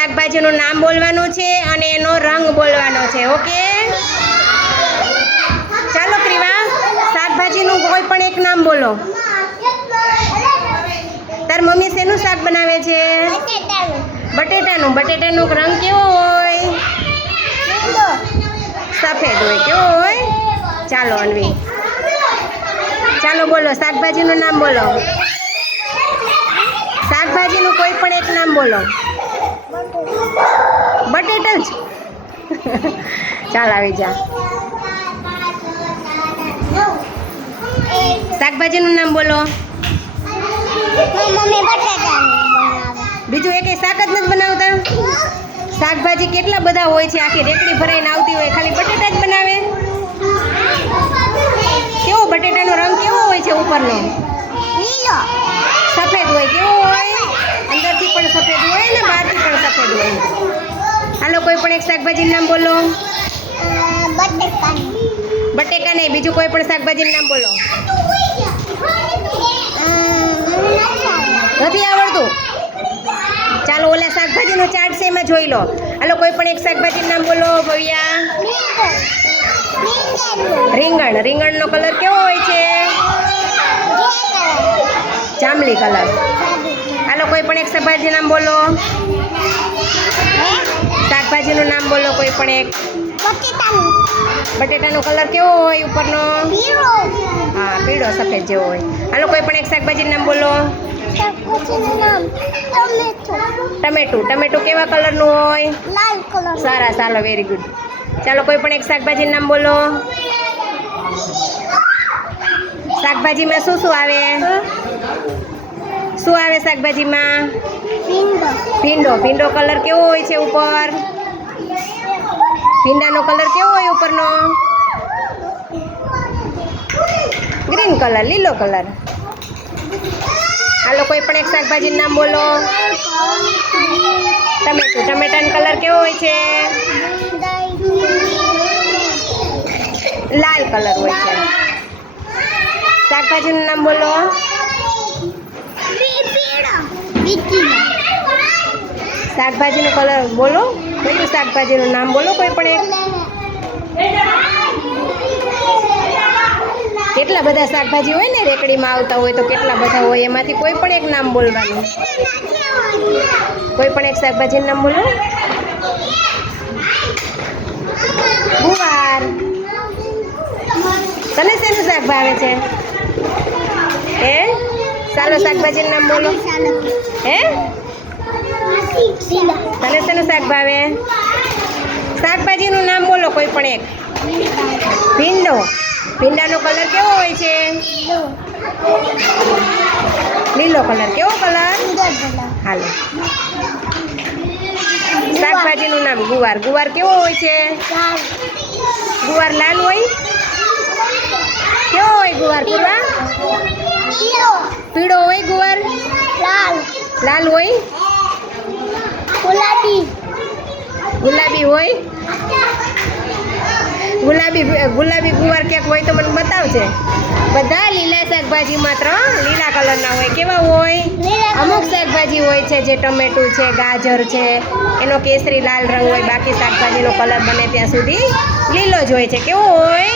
શાકભાજીનું નામ બોલવાનું છે અને એનો રંગ બોલવાનો છે, ઓકે? ચાલો ક્રિવા શાકભાજીનું કોઈ પણ એક નામ બોલો. તાર મમ્મી શેનું શાક બનાવે છે? બટેટાનું. બટેટાનો રંગ કેવો હોય? સફેદ હોય. કેવો હોય? ચાલો, અનવી. ચાલો, બોલો, શાકભાજીનું નામ બોલો. શાકભાજીનું કોઈ પણ એક નામ બોલો. ચાલ આવી જા. શાકભાજીનું નામ બોલો. બીજું એકે શાક જ નથી બનાવતા? શાકભાજી કેટલા બધા હોય છે આખી રેકડી ભરાઈને આવતી હોય ખાલી બટેટા જ બનાવે? કેવો બટેટાનો રંગ કેવો હોય છે ઉપરનો? સફેદ હોય કેવો હોય? અંદરથી પણ સફેદ હોય ને બહારથી પણ સફેદ કોઈ પણ એક શાકભાજીનું નામ બોલો? બટેકા નહીં, બીજું કોઈ પણ શાકભાજીનું નામ બોલો? નથી આવડતું? ચાલો, ઓલા શાકભાજીનો ચાર્ટ છે, એમાં જોઈ લો. હાલો, કોઈ પણ એક શાકભાજીનું નામ બોલો, ભવ્યા? રીંગણ. રીંગણનો કલર કેવો હોય છે? જાંબલી કલર હાલો, કોઈ પણ એક શાકભાજી નામ બોલો. નામ બોલો કોઈ પણ એક. બટેટાનો. કલર કેવો હોય ઉપરનો? હા પીળો સફેદ જેવો હોય. હાલો કોઈ પણ એક શાકભાજીનું નામ બોલો. ટમેટું. ટમેટું. કેવા કલરનું હોય? લાલ કલર સારા ચાલો વેરી ગુડ ચાલો કોઈ પણ એક શાકભાજીનું નામ બોલો. શાકભાજીમાં શું શું આવે? શું આવે શાકભાજીમાં? ભીંડો. ભીંડો. ભીંડો કલર કેવો હોય છે ઉપર? ભીંડાનો કલર કેવો હોય ઉપરનો? ગ્રીન કલર, લીલો કલર. હાલો, કોઈ પણ એક શાકભાજીનું નામ બોલો. ટમેટું. ટમેટાનો કલર કેવો હોય છે? લાલ કલર હોય છે. શાકભાજીનું નામ બોલો. શાકભાજીનો કલર બોલો. કયું શાકભાજીનું નામ બોલો કોઈ પણ એક. કેટલા બધા શાકભાજી હોય ને રેકડીમાં આવતા હોય તો કેટલા બધા હોય એમાંથી કોઈ પણ એક નામ બોલવાનું. કોઈ પણ એક શાકભાજીનું નામ બોલો. ગુવાર. તને શેનું શાક ભાવે છે? હે? સાલો શાકભાજીનું નામ બોલો. હે? તને શેનું શાક ભાવે? શાકભાજીનું નામ બોલો કોઈ પણ એક. ભીંડો. ભીંડાનો કલર કેવો હોય છે? લીલો કલર કેવો કલર હાલો. શાકભાજીનું નામ ગુવાર. ગુવાર કેવો હોય છે? ગુવાર લાલ હોય? કેવો હોય ગુવાર પૂરા પીળો હોય ગુવાર? લાલ. લાલ હોય ગુલાબી ગુલાબી હોય? ગુલાબી ગુલાબી ગુવાર ક્યાંક હોય તો મને બતાવજે. બધા લીલા શાકભાજી માત્ર લીલા કલરના હોય. કેવા હોય? અમુક શાકભાજી હોય છે જે ટમેટું છે ગાજર છે એનો કેસરી લાલ રંગ હોય બાકી શાકભાજીનો કલર બને ત્યાં સુધી લીલો જ હોય છે. કેવો હોય?